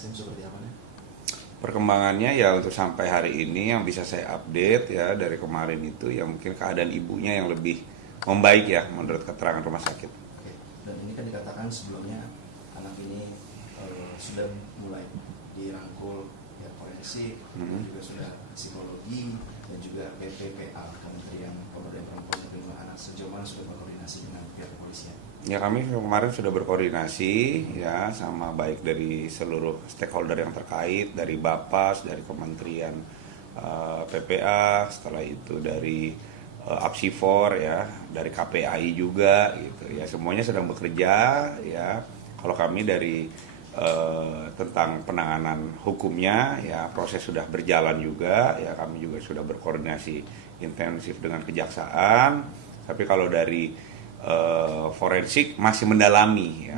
Seperti apa nih? Perkembangannya ya untuk sampai hari ini yang bisa saya update ya dari kemarin itu ya mungkin keadaan ibunya yang lebih membaik ya menurut keterangan rumah sakit. Oke. Dan ini kan dikatakan sebelumnya anak ini sudah mulai dirangkul ya forensik, dan juga sudah psikologi dan juga PPPA Kementerian Pemberdayaan Perempuan dan Perlindungan Anak. Sejauh mana sudah berkoordinasi dengan pihak kepolisian? Ya kami kemarin sudah berkoordinasi ya sama baik dari seluruh stakeholder yang terkait, dari Bapas, dari Kementerian PPA, setelah itu dari Apsifor ya, dari KPAI juga gitu ya, semuanya sedang bekerja ya. Kalau kami dari tentang penanganan hukumnya ya proses sudah berjalan juga ya, kami juga sudah berkoordinasi intensif dengan kejaksaan. Tapi kalau dari forensik masih mendalami ya,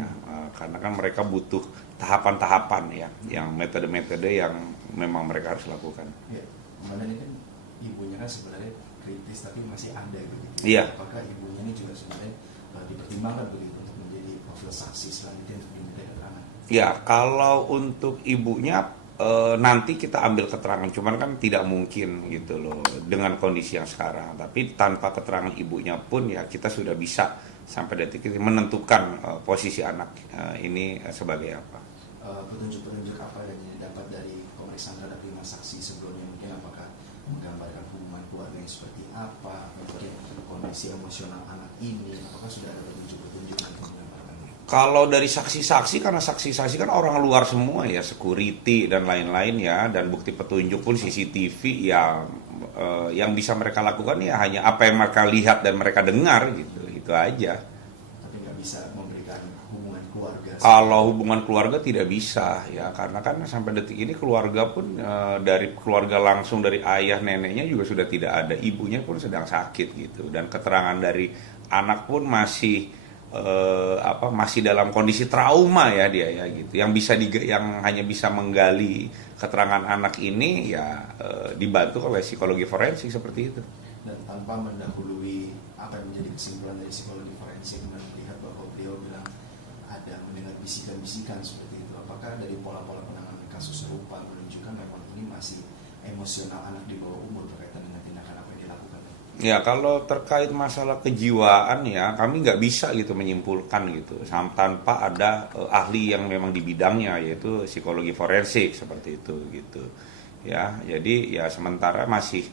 karena kan mereka butuh tahapan-tahapan ya, yang metode-metode yang memang mereka harus lakukan. Ya, mana ini kan ibunya kan sebenarnya kritis tapi masih ada begitu. Iya. Apakah ibunya ini juga sebenarnya dipertimbangkan begitu untuk menjadi profil saksi selanjutnya untuk diminta keterangan? Ya, kalau untuk ibunya nanti kita ambil keterangan, cuman kan tidak mungkin gitu loh dengan kondisi yang sekarang. Tapi tanpa keterangan ibunya pun ya kita sudah bisa sampai detik ini menentukan posisi anak ini sebagai apa. Petunjuk-petunjuk apa yang didapat dari pemeriksaan terhadap 5 saksi sebelumnya, mungkin apakah menggambarkan hubungan keluarga yang seperti apa, mungkin kondisi emosional anak ini, apakah sudah ada petunjuk-petunjuk yang menggambarkan? Kalau dari saksi-saksi, karena saksi-saksi kan orang luar semua ya, security dan lain-lain ya, dan bukti petunjuk pun CCTV ya, yang bisa mereka lakukan ya hanya apa yang mereka lihat dan mereka dengar gitu, itu aja. Tapi nggak bisa memberikan hubungan keluarga. Kalau hubungan keluarga tidak bisa ya, karena kan sampai detik ini keluarga pun dari keluarga langsung dari ayah neneknya juga sudah tidak ada, ibunya pun sedang sakit gitu, dan keterangan dari anak pun masih masih dalam kondisi trauma ya dia ya gitu. Yang hanya bisa menggali keterangan anak ini ya dibantu oleh psikologi forensik seperti itu. Dan tanpa mendahului apa yang menjadi kesimpulan dari psikologi forensik, melihat bahwa beliau bilang ada mendengar bisikan-bisikan seperti itu. Apakah dari pola-pola penanganan kasus serupa menunjukkan memang ini masih emosional anak di bawah umur berkaitan dengan tindakan apa yang dilakukan? Ya kalau terkait masalah kejiwaan ya kami nggak bisa gitu menyimpulkan gitu tanpa ada ahli yang memang di bidangnya, yaitu psikologi forensik seperti itu gitu ya. Jadi ya sementara masih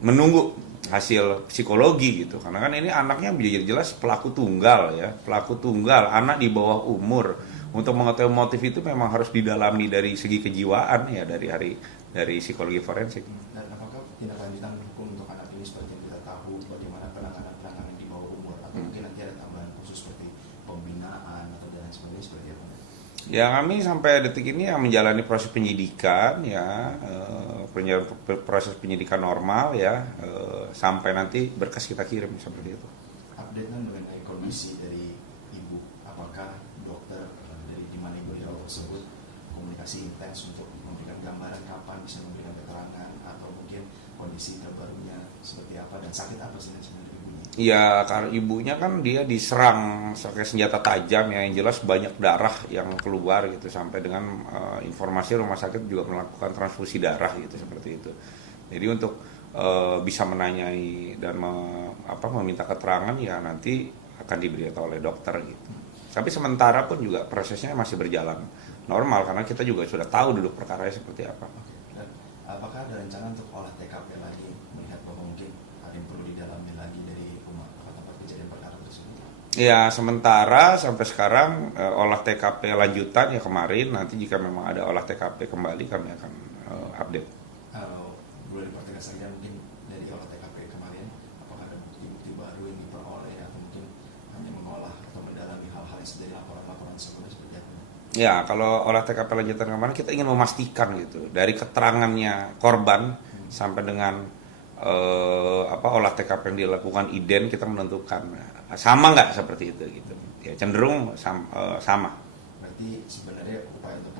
menunggu hasil psikologi gitu, karena kan ini anaknya jelas pelaku tunggal ya, pelaku tunggal, anak di bawah umur. Untuk mengetahui motif itu memang harus didalami dari segi kejiwaan ya, dari psikologi forensik. Dan apakah tindak lanjutan hukum untuk anak ini seperti yang kita tahu, bagaimana penanganan di bawah umur, atau mungkin nanti ada tambahan khusus seperti pembinaan atau dan lain sebagainya, seperti apa? Ya kami sampai detik ini yang menjalani proses penyidikan ya, proses penyidikan normal ya, sampai nanti berkas kita kirim seperti itu. Update mengenai kondisi dari ibu, apakah dokter dari di mana ibu dirawat tersebut komunikasi intens untuk memberikan gambaran kapan bisa memberikan keterangan, atau mungkin kondisi terbarunya seperti apa dan sakit apa sih sebenarnya ibunya? Ya karena ibunya kan dia diserang pakai senjata tajam ya, yang jelas banyak darah yang keluar gitu, sampai dengan informasi rumah sakit juga melakukan transfusi darah gitu seperti itu. Jadi untuk bisa menanyai dan meminta keterangan ya nanti akan diberitahu oleh dokter gitu. Tapi sementara pun juga prosesnya masih berjalan normal, karena kita juga sudah tahu duduk perkaranya seperti apa. Dan apakah ada rencana untuk olah TKP lagi, melihat bahwa mungkin ada yang perlu didalami lagi dari rumah tempat kejadian perkara tersebut? Ya sementara sampai sekarang olah TKP lanjutan ya kemarin, nanti jika memang ada olah TKP kembali kami akan update. Kalau boleh dipertegas saja, mungkin dari olah TKP kemarin, apakah ada bukti-bukti baru yang diperoleh, atau mungkin hanya mengolah atau mendalami hal-hal yang sudah laporan-laporan sebelumnya seperti apa? Ya kalau olah TKP lanjutan kemarin kita ingin memastikan gitu dari keterangannya korban sampai dengan olah TKP yang dilakukan ident, kita menentukan sama nggak seperti itu gitu. Ya cenderung sama. Berarti sebenarnya upaya untuk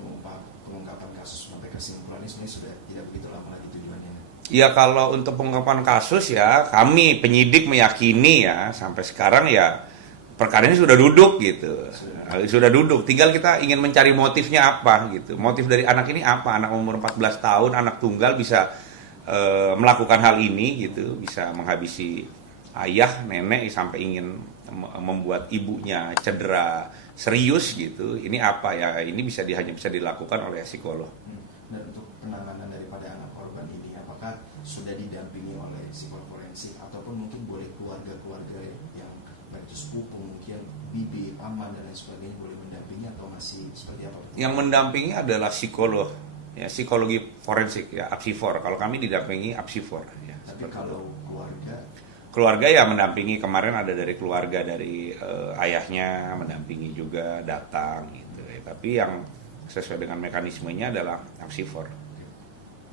pengungkapan kasus sampai kesimpulan ini sebenarnya sudah tidak begitu lama lagi tujuannya. Ya kalau untuk pengungkapan kasus ya kami penyidik meyakini ya sampai sekarang ya perkara ini sudah duduk gitu, sudah duduk. Tinggal kita ingin mencari motifnya apa gitu. Motif dari anak ini apa? Anak umur 14 tahun, anak tunggal bisa melakukan hal ini gitu, bisa menghabisi ayah, nenek sampai ingin membuat ibunya cedera serius gitu. Ini apa ya? Ini hanya bisa dilakukan oleh psikolog. Dan untuk penanganan daripada anak korban ini, apakah sudah didampingi oleh psikolog forensik ataupun mungkin boleh keluarga-keluarga yang baik itu sepupu, mungkin bibi, paman dan lain sebagainya boleh mendampingi atau masih seperti apa? Yang mendampingi adalah psikolog, ya psikologi forensik ya, apsifor. Kalau kami didampingi apsifor. Ya, tapi kalau keluarga ya mendampingi. Kemarin ada dari keluarga dari ayahnya mendampingi juga datang gitu. Ya. Tapi yang sesuai dengan mekanismenya adalah apsifor.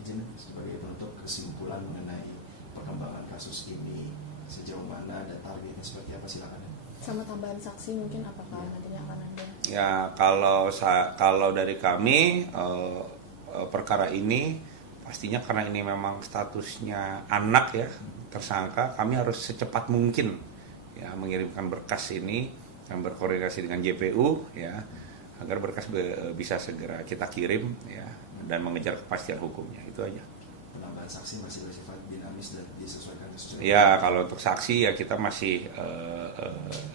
Izin sebagai bentuk kesimpulan mengenai perkembangan kasus ini sejauh mana dan targetnya seperti apa, silakan. Sama tambahan saksi mungkin apakah nantinya akan ada? Ya kalau dari kami perkara ini pastinya karena ini memang statusnya anak ya tersangka, kami harus secepat mungkin ya mengirimkan berkas ini dan berkoordinasi dengan JPU ya agar berkas bisa segera kita kirim ya dan mengejar kepastian hukumnya. Itu aja. Penambahan saksi masih bersifat dinamis dan disesuaikan kasus. Ya kalau untuk saksi ya kita masih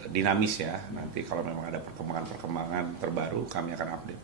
dinamis ya. Nanti kalau memang ada perkembangan terbaru kami akan update.